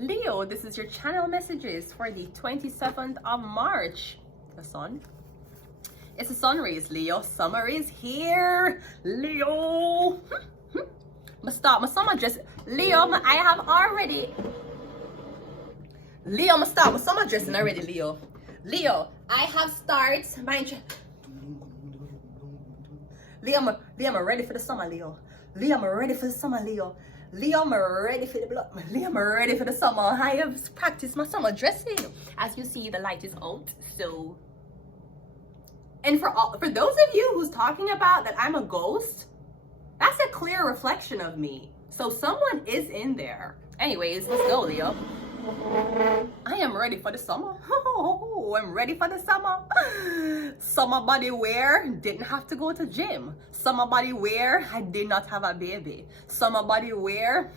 Leo, this is your channel messages for the 27th of March. The sun. It's the sun rays, Leo. Summer is here. Leo. I'ma start my summer dress. Leo, I have already. Leo, I'ma start my summer dressing already, Leo. Leo, I have started my Leo, I'm ready for the summer, Leo. Leo, I'm ready for the summer, Leo. Leo, I'm ready for the blood. Leo, I'm ready for the summer. I have practiced my summer dressing. As you see, the light is out, so. And for those of you who's talking about that I'm a ghost, that's a clear reflection of me. So someone is in there. Anyways, let's go, Leo. I am ready for the summer. Oh, I'm ready for the summer. Summer body wear, didn't have to go to gym. Summer body wear, I did not have a baby. Summer body wear,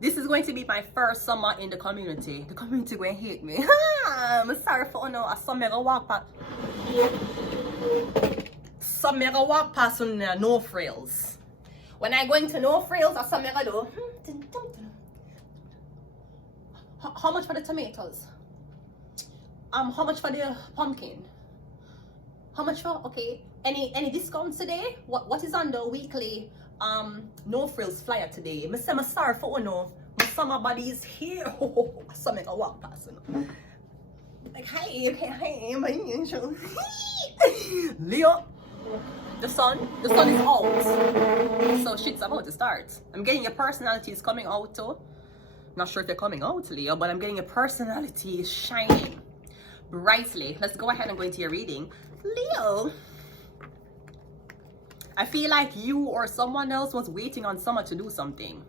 this is going to be my first summer in the community. The community going to hate me. I'm sorry for no. I saw me go walk past. Some me go walk past on no frills. When I go into no frills, I saw me go do. How much for the tomatoes? How much for the pumpkin? How much for, okay, any discounts today? What is on the weekly no frills flyer today? Me say I'm sorry for no. My summer body is here. I saw me go walk past. Like, hi, my angel. Leo, the sun is out. So shit's about to start. I'm getting your personalities coming out too. Not sure if they're coming out, Leo, but I'm getting your personality shining brightly. Let's go ahead and go into your reading. Leo, I feel like you or someone else was waiting on someone to do something.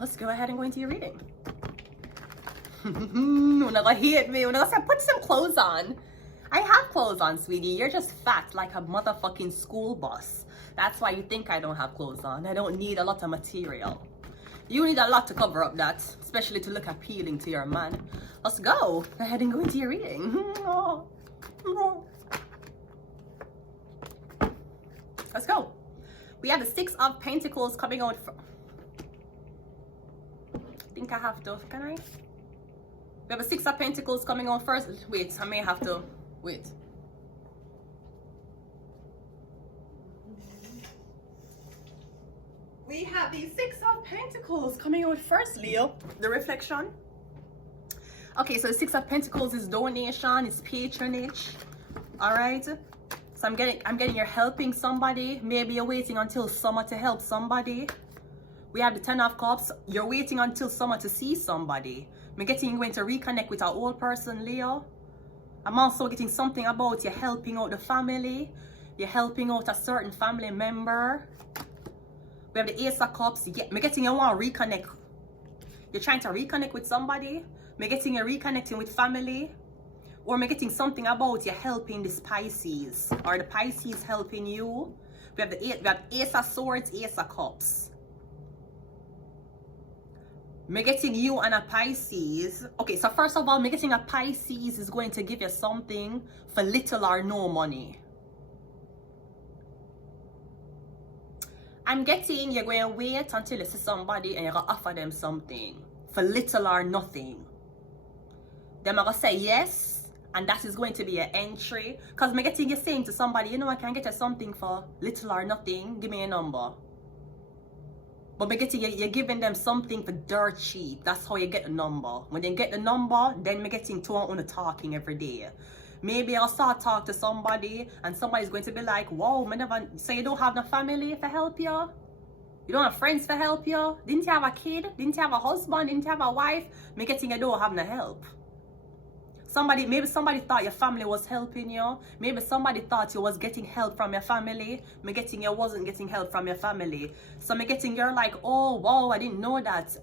Let's go ahead and go into your reading. You're not gonna hate me. You're not gonna say, put some clothes on. I have clothes on, sweetie. You're just fat like a motherfucking school bus. That's why you think I don't have clothes on. I don't need a lot of material. You need a lot to cover up that, especially to look appealing to your man. Let's go. Go ahead and go into your reading. Let's go. We have the Six of Pentacles coming out. I think I have to. Can I? We have a Six of Pentacles coming out first. Wait, I may have to. Wait. We have the Six of Pentacles coming out first, Leo. The reflection. Okay, so the Six of Pentacles is donation, it's patronage. All right. So I'm getting you're helping somebody. Maybe you're waiting until summer to help somebody. We have the Ten of Cups. You're waiting until summer to see somebody. I'm getting you going to reconnect with our old person, Leo. I'm also getting something about you helping out the family. You're helping out a certain family member. We have the Ace of Cups. Yeah, I'm getting you want to reconnect. You're trying to reconnect with somebody. I'm getting you reconnecting with family. Or I'm getting something about you helping the Pisces. Or the Pisces helping you. We have Ace of Swords, Ace of Cups. I'm getting you and a Pisces. Okay, so first of all, I'm getting a Pisces is going to give you something for little or no money. I'm getting you're going to wait until you see somebody and you're going to offer them something for little or nothing. Then I'm going to say yes, and that is going to be an entry. Because I'm getting you saying to somebody, you know, I can get you something for little or nothing. Give me a number. But I'm getting you're giving them something for dirt cheap. That's how you get the number. When they get the number, then I'm getting to on talking every day. Maybe I'll start talk to somebody and somebody's going to be like, whoa, so you don't have no family to help you? You don't have friends to help you? Didn't you have a kid? Didn't you have a husband? Didn't you have a wife? Me getting you don't have no help. Maybe somebody thought your family was helping you. Maybe somebody thought you was getting help from your family. Me getting you wasn't getting help from your family. So me getting you're like, oh wow, I didn't know that.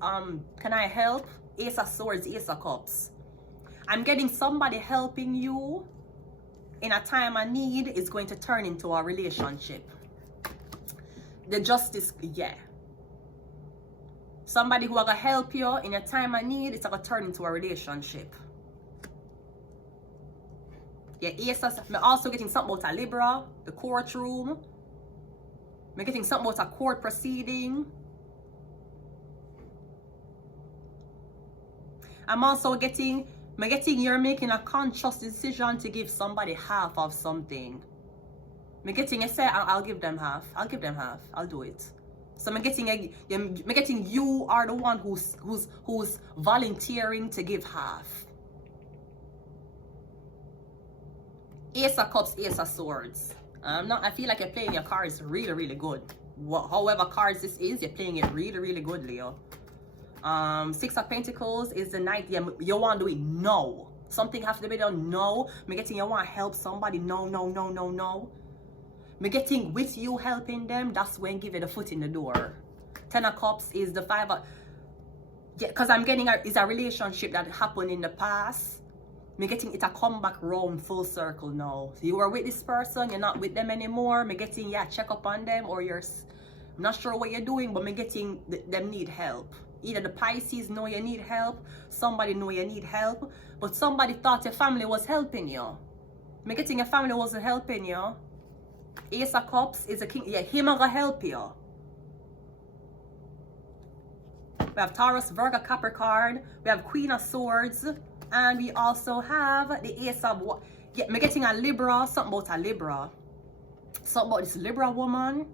Can I help? Ace of Swords, Ace of Cups. I'm getting somebody helping you in a time of need is going to turn into a relationship. The Justice, yeah. Somebody who are going to help you in a time of need, it's going to turn into a relationship. Yeah, Ace, I'm also getting something about a Libra, the courtroom. I'm getting something about a court proceeding. I'm also getting you're making a conscious decision to give somebody half of something. I'm getting say I'll give them half. I'll give them half. I'll do it. So I'm getting you are the one who's volunteering to give half. Ace of Cups, Ace of Swords. I feel like you're playing your cards really, really good. However cards this is, you're playing it really, really good, Leo. Six of Pentacles is the night you want to do it now. Something has to be done now. I'm getting you want to help somebody. No. I'm getting with you helping them. That's when give it a foot in the door. Ten of Cups is the five of... Yeah, because I'm getting it's a relationship that happened in the past. I'm getting it a come back round full circle now. So you were with this person, you're not with them anymore. I'm getting check up on them, or I'm not sure what you're doing, but I'm getting them need help. Either the Pisces know you need help, somebody know you need help, but somebody thought your family was helping you. I'm getting your family wasn't helping you. Ace of Cups is a king. Yeah, him gonna help you. We have Taurus, Virgo, Capricorn. We have Queen of Swords. And we also have the Ace of what? Yeah, I'm getting a Libra. Something about a Libra. Something about this Libra woman.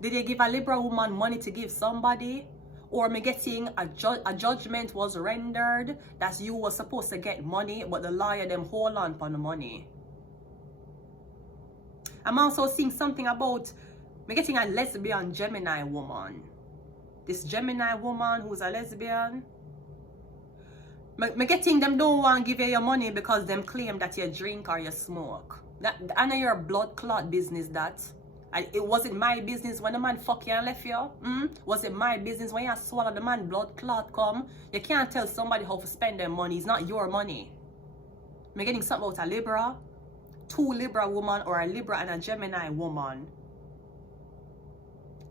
Did they give a Libra woman money to give somebody? Or am I getting a judgment was rendered that you were supposed to get money, but the lawyer them hold on for the money. I'm also seeing something about I'm getting a lesbian Gemini woman. This Gemini woman who's a lesbian. I'm getting them don't want to give you your money because them claim that you drink or you smoke. I know your blood clot business that. It wasn't my business when the man fuck you and left you. Was it my business when you swallow the man blood clot come? You can't tell somebody how to spend their money. It's not your money. I'm getting something about a Libra. Two Libra woman, or a Libra and a Gemini woman.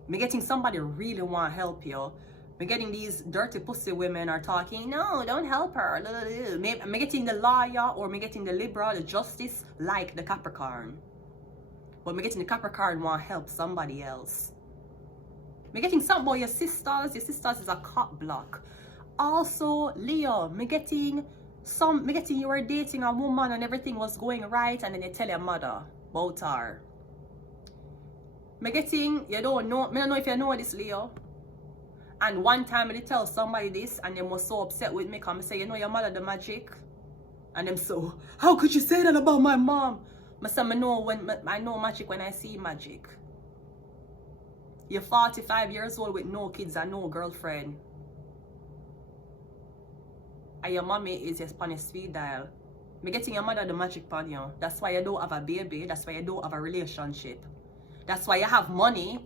I'm getting somebody really want to help you. I'm getting these dirty pussy women are talking, no, don't help her. I'm getting the lawyer, or I'm getting the Libra, the justice, like the Capricorn. But I'm getting the Capricorn want to help somebody else. I'm getting something about your sisters. Your sisters is a cop block. Also, Leo, I'm getting you were dating a woman and everything was going right, and then you tell your mother about her. I'm getting, you don't know, I don't know if you know this, Leo. And one time I tell somebody this, and they was so upset with me because I say, you know your mother the magic? And them so, how could you say that about my mom? I say, I know magic when I see magic. You're 45 years old with no kids and no girlfriend. And your mommy is just on a speed dial. I'm getting your mother the magic on you. That's why you don't have a baby. That's why you don't have a relationship. That's why you have money.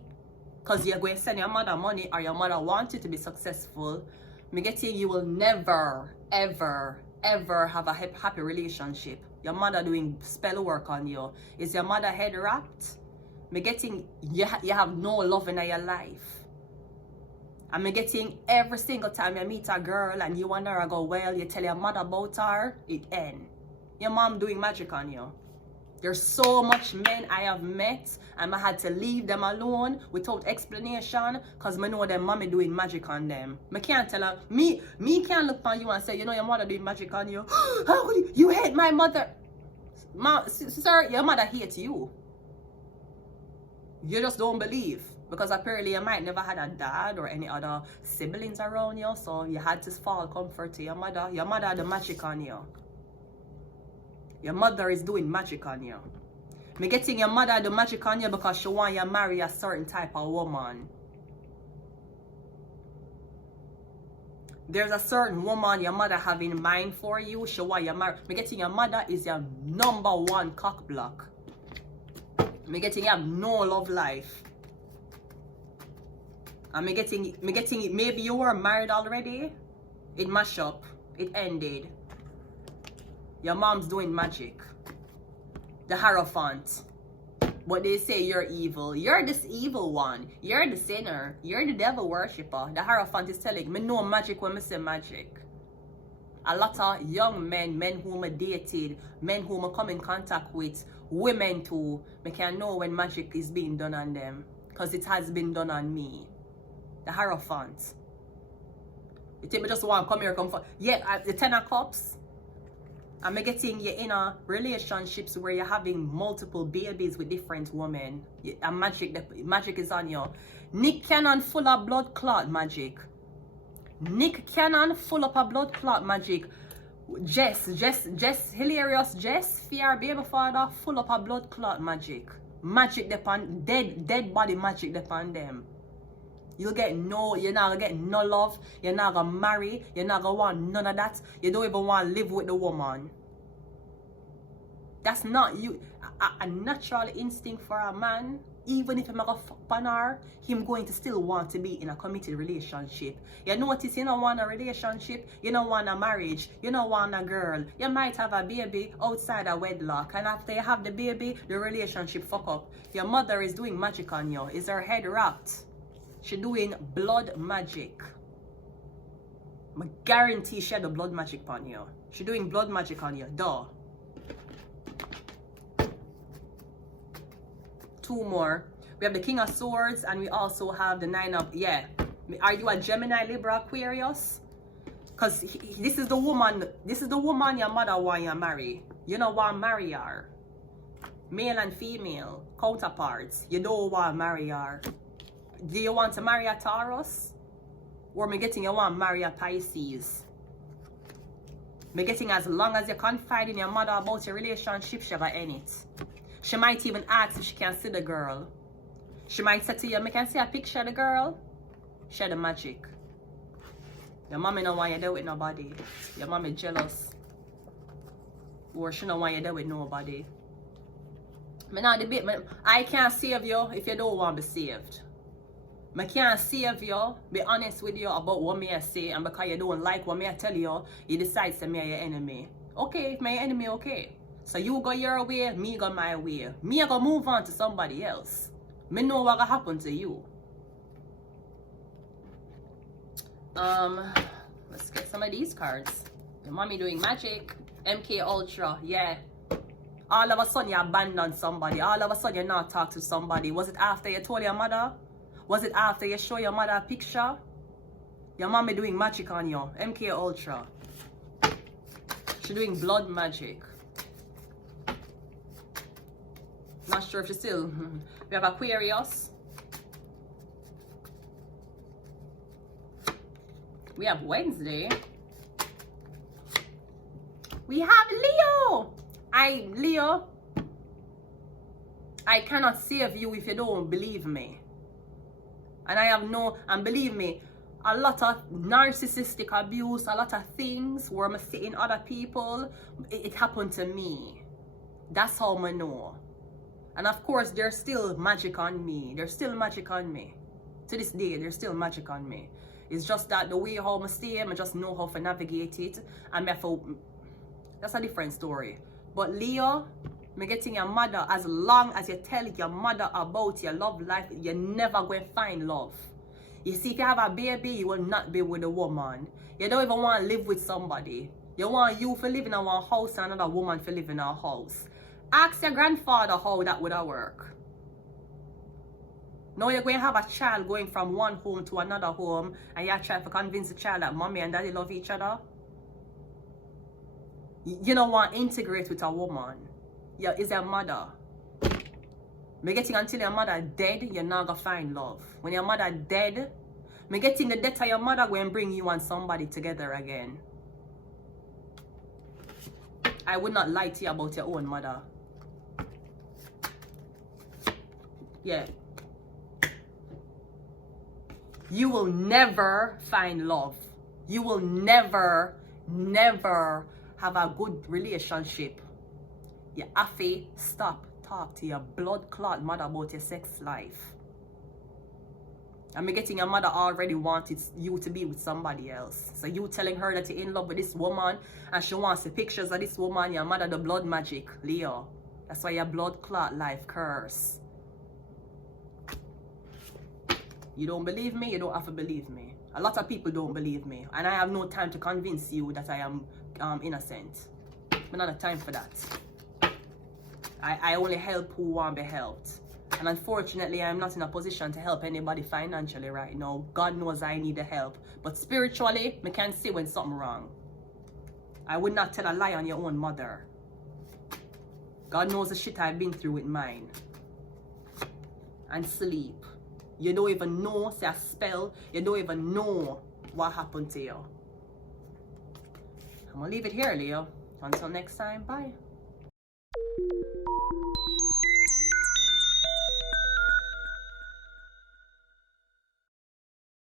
Because you're going to send your mother money, or your mother wants you to be successful. I'm getting you will never, ever, ever have a happy relationship. Your mother doing spell work on you. Is your mother head wrapped? I'm getting you have no love in your life. I'm getting every single time you meet a girl and you want her to go well, you tell your mother about her, it ends. Your mom doing magic on you. There's so much men I have met, and I had to leave them alone without explanation because I know their mommy doing magic on them. I can't tell her, me can't look on you and say, you know your mother doing magic on you. How could you hate my mother? Sir, your mother hates you. You just don't believe. Because apparently you might never had a dad or any other siblings around you, so you had to fall comfort to your mother. Your mother had the magic on you. Your mother is doing magic on you. Me getting your mother the magic on you because she want you to marry a certain type of woman. There's a certain woman your mother have in mind for you. She want you to marry. Me getting your mother is your #1 cock block. Me getting you have no love life. And me getting maybe you were married already. It mashed up. It ended. Your mom's doing magic. The Hierophant. But they say you're evil. You're this evil one. You're the sinner. You're the devil worshipper. The Hierophant is telling me no magic when I say magic. A lot of young men whom I dated, men whom I come in contact with, women too, I can know when magic is being done on them. because it has been done on me. The Hierophant. You think me just want to come here, come for... Yeah, the Ten of Cups. I'm getting you in a relationships where you're having multiple babies with different women. And magic is on you. Nick Cannon full of blood clot magic. Nick Cannon full of a blood clot magic. Jess, hilarious Jess, fear baby father full of a blood clot magic. Magic depend dead body magic depend them. You're not gonna get no love, you're not gonna marry, you're not gonna want none of that, you don't even want to live with the woman. That's not you. A natural instinct for a man, even if I'm gonna fuck on her, him going to still want to be in a committed relationship. You notice you don't want a relationship, you don't want a marriage, you don't want a girl. You might have a baby outside a wedlock, and after you have the baby, the relationship fuck up. Your mother is doing magic on you. Is her head wrapped? She doing blood magic. I guarantee she had the blood magic on you. She doing blood magic on you. Duh. Two more. We have the King of Swords, and we also have the Nine of... Yeah. Are you a Gemini, Libra, Aquarius? Because this is the woman your mother want you marry. You don't want to marry her. Male and female counterparts. You don't want to marry her. Do you want to marry a Taurus? Or me getting you want to marry a Pisces? Me getting as long as you confide in your mother about your relationship, she gonna end it. She might even ask if she can see the girl. She might say to you, me can see a picture of the girl. Share the magic. Your mommy don't want you there with nobody. Your mommy jealous. Or she don't want you there with nobody. Me not debate. I can't save you if you don't want to be saved. I can't save you, be honest with you about what me I say, and because you don't like what me I tell you, you decide to me are your enemy. Okay, if my enemy, okay. So you go your way, me go my way. Me I go move on to somebody else. Me know what gonna happen to you. Let's get some of these cards. Your mommy doing magic. MK Ultra, yeah. All of a sudden you abandon somebody. All of a sudden you not talk to somebody. Was it after you told your mother? Was it after you show your mother a picture? Your mommy doing magic on you. MK Ultra. She doing blood magic. Not sure if she still... We have Aquarius. We have Wednesday. We have Leo. Leo, I cannot save you if you don't believe me. And I have no, and believe me, a lot of narcissistic abuse, a lot of things where I'm seeing other people, it happened to me. That's how I know. And of course, there's still magic on me. There's still magic on me. To this day, there's still magic on me. It's just that the way how I stay, I just know how to navigate it. And that's a different story. But Leo, me getting your mother, as long as you tell your mother about your love life, you're never going to find love. You see, if you have a baby, you will not be with a woman. You don't even want to live with somebody. You want you to live in one house and another woman to live in a house. Ask your grandfather how that would work. Now you're going to have a child going from one home to another home, and you're trying to convince the child that mommy and daddy love each other. You don't want to integrate with a woman. Is your mother. Me getting until your mother dead, you're not going to find love. When your mother dead, me getting the death of your mother going to bring you and somebody together again. I would not lie to you about your own mother. Yeah. You will never find love. You will never have a good relationship. You have to stop talk to your blood clot mother about your sex life. And me getting your mother already wanted you to be with somebody else. So you telling her that you're in love with this woman and she wants the pictures of this woman, your mother the blood magic, Leo. That's why your blood clot life curse. You don't believe me, you don't have to believe me. A lot of people don't believe me. And I have no time to convince you that I am innocent. I don't have time for that. I only help who want to be helped. And unfortunately, I'm not in a position to help anybody financially right now. God knows I need the help. But spiritually, I can see when something wrong. I would not tell a lie on your own mother. God knows the shit I've been through with mine. And sleep. You don't even know, say a spell. You don't even know what happened to you. I'm gonna leave it here, Leo. Until next time, bye.